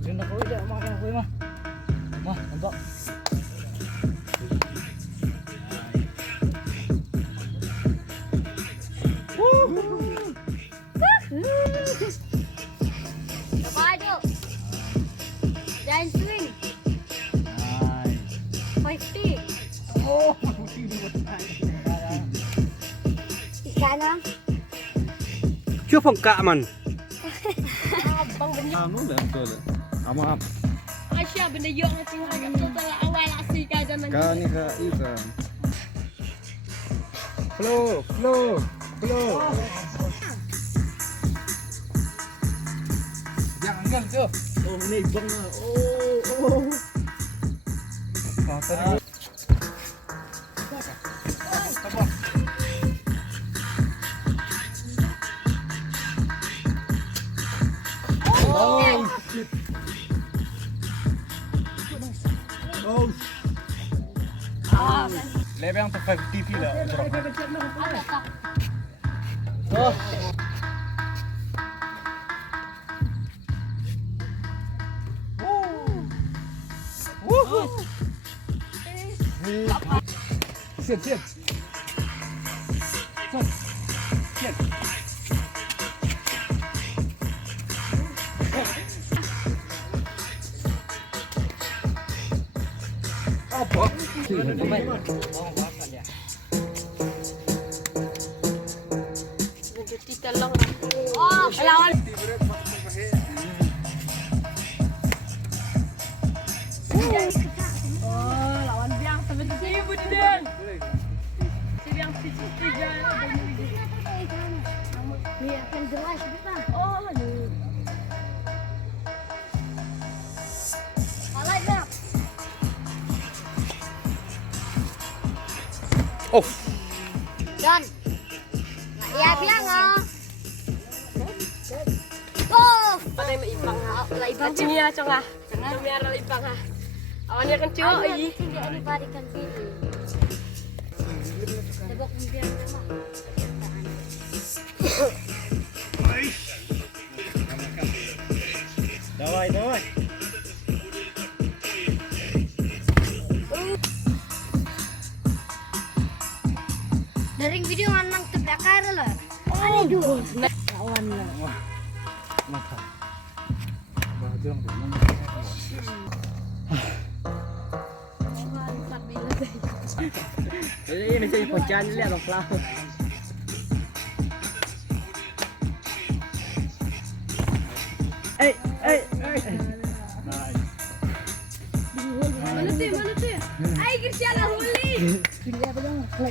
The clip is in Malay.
Ganda ko ida makan aku mah. Mah, nampak. Baju. Dan swing. Nice. 50. Oh, Ikan ah. Chưa phòng cạ mần. Abang benda. anu lah betul. Maaf. Aisyah benda yok macam agak betul awal aksi kajian nanti. Kau ni ke itu. Flow. Jangan tu. Oh, ni bang. Oh. Kata Oh, shit. Oh. Lebih yang perfect TV lah. Oh. Woo. Siap. Siap. Apa? Jadi tolong. Oh, lawan. Oh, lawan biang sampai tu sini pun dia. Si biang si tiga. Ni akan jelas kita. Oh, ni. Alright now. Oh, Don. Ya bilang ah. Oh, Patay maibang ha. Laibang. At niya chong ha. Mayroon laibang ha. Awan niya kan chuo I ay. don't think anybody can beat you. Tebak biar nama. Давай. Dari video manang terbakar lah. Aduh. Lawan lah. Mantap. Baju yang benar. ini mesti hujan lihat dong lah. Mana tu? Ay, Cristiano Ronaldo.